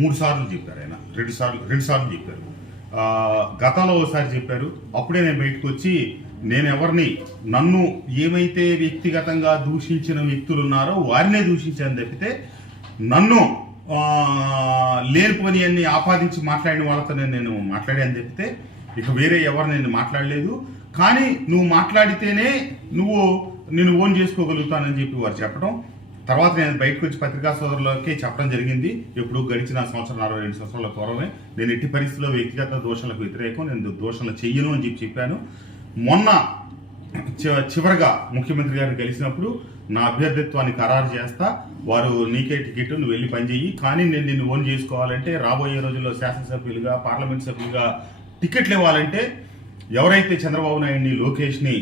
3 సార్లు చెప్పారు ఆయన, 2 సార్లు చెప్పారు. గతంలో ఒకసారి చెప్పారు. అప్పుడే నేను బయటకు వచ్చి నేను ఎవరిని, నన్ను ఏమైతే వ్యక్తిగతంగా దూషించిన వ్యక్తులు ఉన్నారో వారినే దూషించాను తప్పితే నన్ను లేనిపోని అన్ని ఆపాదించి మాట్లాడిన వాళ్ళతో నేను మాట్లాడాను తప్పితే ఇక వేరే ఎవరు నేను మాట్లాడలేదు. కానీ నువ్వు మాట్లాడితేనే నేను ఓన్ చేసుకోగలుగుతానని చెప్పి వారు చెప్పడం. తర్వాత నేను బయటకు వచ్చి పత్రికా సోదరులకే చెప్పడం జరిగింది. ఎప్పుడు గడిచిన 42 సంవత్సరాల పూర్వమే నేను ఎట్టి పరిస్థితుల్లో వ్యక్తిగత దోషాలకు వ్యతిరేకం, నేను దోషాలు చెయ్యను అని చెప్పాను. మొన్న చివరిగా ముఖ్యమంత్రి గారిని కలిసినప్పుడు నా అభ్యర్థిత్వాన్ని ఖరారు చేస్తా, వారు నీకే టికెట్, నువ్వు వెళ్ళి పనిచేయి, కానీ నేను నిన్ను ఓన్ చేసుకోవాలంటే రాబోయే రోజుల్లో శాసనసభ్యులుగా, పార్లమెంట్ సభ్యులుగా టికెట్లు ఇవ్వాలంటే ఎవరైతే చంద్రబాబు నాయుడిని, లోకేష్ని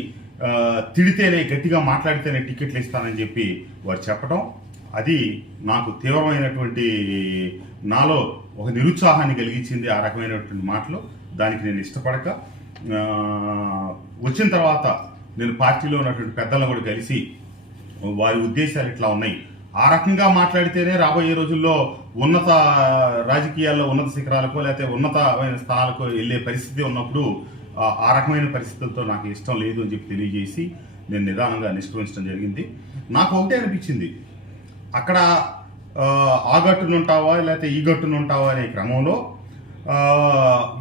తిడితేనే, గట్టిగా మాట్లాడితేనే టికెట్లు ఇస్తానని చెప్పి వారు చెప్పడం, అది నాకు తీవ్రమైనటువంటి నాలో ఒక నిరుత్సాహాన్ని కలిగించింది. ఆ రకమైనటువంటి మాటలు దానికి నేను ఇష్టపడక వచ్చిన తర్వాత నేను పార్టీలో ఉన్నటువంటి పెద్దలను కూడా కలిసి వారి ఉద్దేశాలు ఇట్లా ఉన్నాయి, ఆ రకంగా మాట్లాడితేనే రాబోయే రోజుల్లో ఉన్నత రాజకీయాల్లో ఉన్నత శిఖరాలకో లేకపోతే ఉన్నతమైన స్థానాలకు వెళ్ళే పరిస్థితి ఉన్నప్పుడు ఆ రకమైన పరిస్థితులతో నాకు ఇష్టం లేదు అని చెప్పి తెలియజేసి నేను నిదానంగా నిష్క్రమించడం జరిగింది. నాకు ఒకటే అనిపించింది, అక్కడ ఆ గట్టునుంటావా లేకపోతే ఈ గట్టునుంటావా అనే క్రమంలో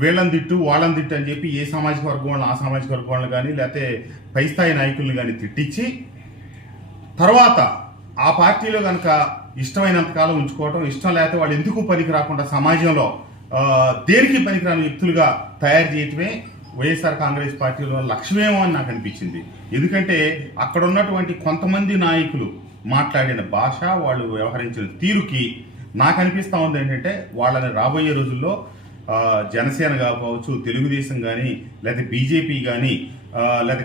వీళ్ళని తిట్టు వాళ్ళని తిట్టు అని చెప్పి ఏ సామాజిక వర్గం వాళ్ళని ఆ సామాజిక వర్గం వాళ్ళని కానీ లేకపోతే పై స్థాయి నాయకుల్ని కానీ తిట్టించి తర్వాత ఆ పార్టీలో కనుక ఇష్టమైనంతకాలం ఉంచుకోవటం, ఇష్టం లేకపోతే వాళ్ళు ఎందుకు పనికి రాకుండా సమాజంలో దేనికి పనికిరాని వ్యక్తులుగా తయారు చేయటమే వైఎస్ఆర్ కాంగ్రెస్ పార్టీలో లక్ష్యమేమో అని నాకు అనిపించింది. ఎందుకంటే అక్కడ ఉన్నటువంటి కొంతమంది నాయకులు మాట్లాడిన భాష, వాళ్ళు వ్యవహరించిన తీరుకి నాకు అనిపిస్తూ ఉంది ఏంటంటే వాళ్ళని రాబోయే రోజుల్లో జనసేన కావచ్చు, తెలుగుదేశం కానీ లేకపోతే బీజేపీ కానీ లేకపోతే